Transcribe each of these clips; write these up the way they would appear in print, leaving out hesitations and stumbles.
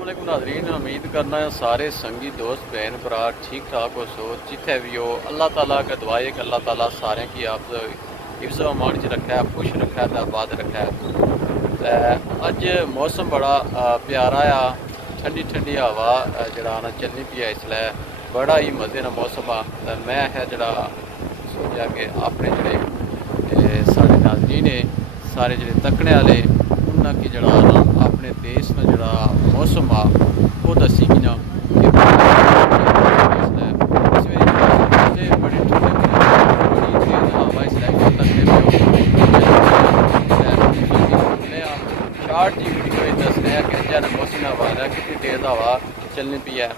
वालेकुम नाज़रीन, उम्मीद करना है सारे संगी दोस्त बहन भरा ठीक ठाक हो सो जिथे भी हो। अल्लाह ताला का दुआ है कि अल्लाह ताला सारे की आप हिफ्ज़ अमान च रखा है, खुश रखा है, आबाद रखा है। अज मौसम बड़ा प्यारा आ, ठंडी ठंडी हवा जड़ा ना चलनी पी है। इसलिए बड़ा ही मज़े ना मौसम आ। मैं है जड़ा सोचा कि अपने जड़े साढ़े नाज़रीन है, सारे जड़े तकने वाले उन्होंने की जड़ा ना अपने देश में जड़ा मौसम आ वो दसी कि ना शार्ट जी वीडियो दस रहा कि जन मौसम हवा है कितनी तेज़ हवा चलनी पी है।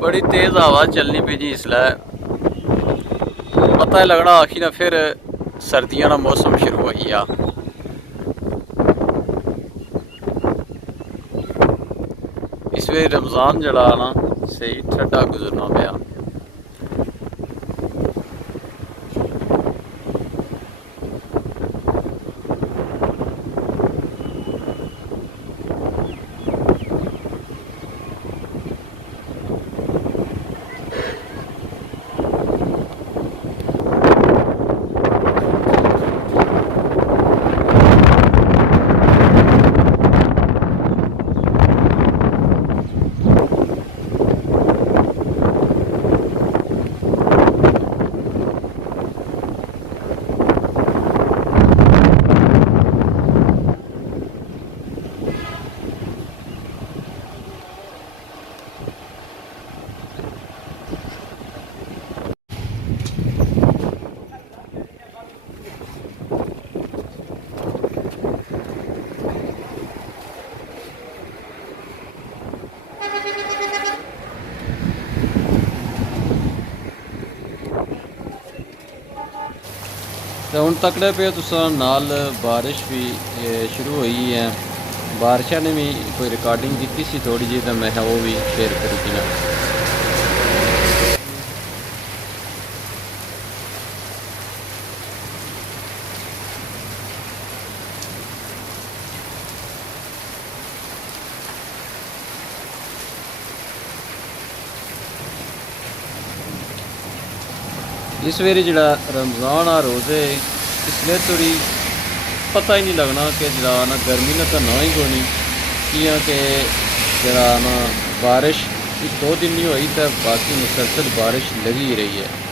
बड़ी तेज़ हवा चलनी पी जी, इसलिए पता ही लगना आखिर ना फिर सर्दियों का मौसम शुरू हो गया। इस वे रमज़ान जड़ा ना सही ठंडा गुजरना पाया। तो हूँ तकड़े पे तुसा नाल बारिश भी शुरू हुई है। बारिशा ने भी कोई रिकॉर्डिंग की सी थोड़ी जी, तो मैं वो भी शेयर करी थी ना। इस वेरी जड़ा रमज़ान आ रोज़े इसलिए थोड़ी पता ही नहीं लगना कि जरा ना गर्मी ने तो ना ही होनी किया कि जरा ना बारिश 1-2 दिन नहीं हुई तो बाकी मुसलसल बारिश लगी ही रही है।